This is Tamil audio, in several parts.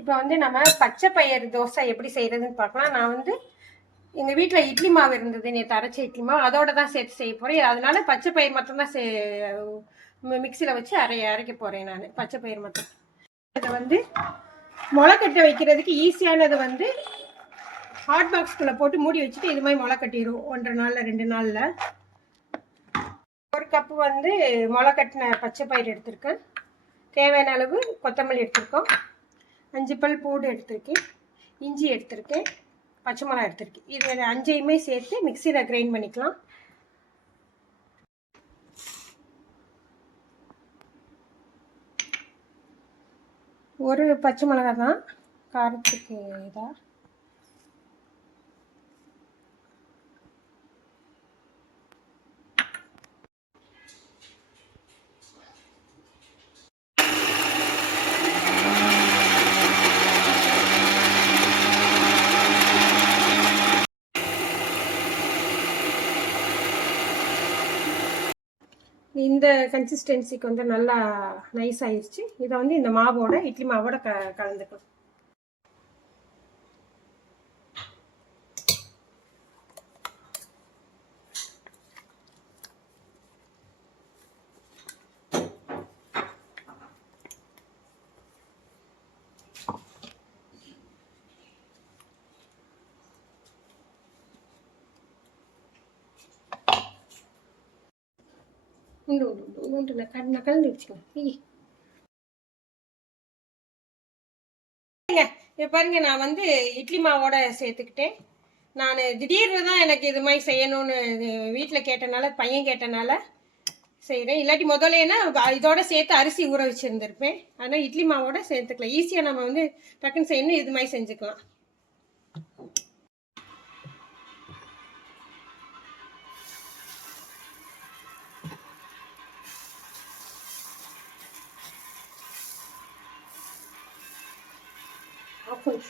இப்போ வந்து நம்ம பச்சை பயிறு தோசை எப்படி செய்கிறதுன்னு பார்க்கலாம். நான் வந்து எங்கள் வீட்டில் இட்லி மாவு இருந்தது நீ தரைச்ச இட்லி மாவு. அதோட தான் சேர்த்து செய்ய போகிறேன் அதனால பச்சை பயிர் மட்டும்தான் சே மிக்சியில் வச்சு அரைய அரைக்க போகிறேன் நான். பச்சை பயிர் மட்டும். இதை வந்து முளைக்கட்ட வைக்கிறதுக்கு ஈஸியானது வந்து ஹாட் பாக்ஸ்குள்ளே போட்டு மூடி வச்சுட்டு இது மாதிரி முளை கட்டிடும் ஒன்றரை நாளில் ரெண்டு நாளில். ஒரு கப்பு வந்து முளை கட்டின பச்சை பயிர் எடுத்திருக்கேன். தேவையான அளவு கொத்தமல்லி எடுத்திருக்கோம். அஞ்சு பல் பூண்டு எடுத்திருக்கேன். இஞ்சி எடுத்திருக்கேன். பச்சை மிளகா எடுத்திருக்கேன். இது அஞ்சையுமே சேர்த்து மிக்சியில் கிரைண்ட் பண்ணிக்கலாம். ஒரு பச்சை மிளகா தான். காரத்துக்கு இதாக இந்த கன்சிஸ்டன்சிக்கு வந்து நல்லா நைஸ் ஆயிடுச்சு இதை வந்து இந்த மாவோட இட்லி மாவோட க கலந்துக்கலாம். உண்டு உண்டு உண்டு உண்டு நான் நான் கலந்து வச்சுக்கோங்க இப்போ பாருங்க நான் வந்து இட்லி மாவோட சேர்த்துக்கிட்டேன். நான் திடீர்னு தான் எனக்கு இது மாதிரி செய்யணும்னு வீட்டில் கேட்டனால பையன் கேட்டனால செய்கிறேன் இல்லாட்டி முதலேன்னா இதோட சேர்த்து அரிசி ஊற வச்சுருந்துருப்பேன். ஆனால் இட்லி மாவோட சேர்த்துக்கலாம் ஈஸியாக நம்ம வந்து டக்குன்னு செய்யணும் இது மாதிரி செஞ்சுக்கலாம். Mm.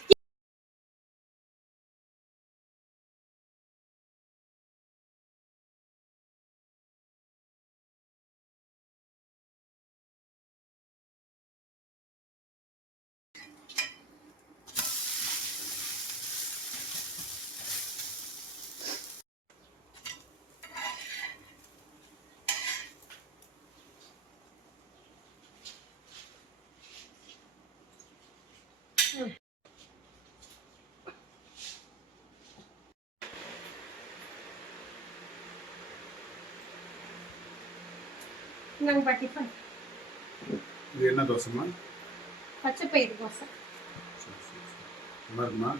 நாங்கள் பாட்டி இது என்ன தோசைம்மா? பச்சை பயிறு தோசை. நல்லா இருக்குமா?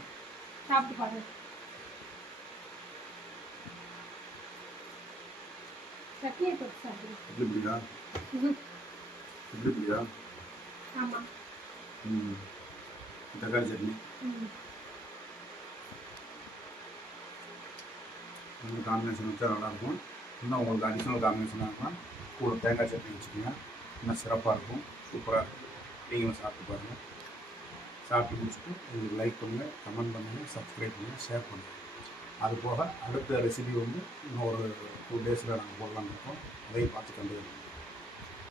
சாப்பிட்டு பாருங்க. சட்னியை போட்டு சாப்பிடுங்க. இட்லி பிடிக்கா இட்லி பிடிக்கா ஆமாம் ம். தக்காளி சட்னி. காம்பினேஷன் வச்சா நல்லாயிருக்கும் இன்னும் உங்களுக்கு அடிஷ்னல் காம்பினேஷனாக கூட தேங்காய் சட்னி வச்சுக்கோங்க. இன்னும் சிறப்பாக இருக்கும். சூப்பராக இருக்கும். நீங்களும் சாப்பிட்டு பாருங்கள் சாப்பிட்டு முடிச்சுட்டு உங்களுக்கு லைக் பண்ணுங்கள் கமெண்ட் பண்ணுங்கள் சப்ஸ்கிரைப் பண்ணுங்கள் ஷேர் பண்ணுங்கள் அது போக அடுத்த ரெசிபி வந்து இன்னும் ஒரு டூ டேஸில் நாங்கள் போடலான்னு இருக்கோம். அதையும் பார்த்து கண்டு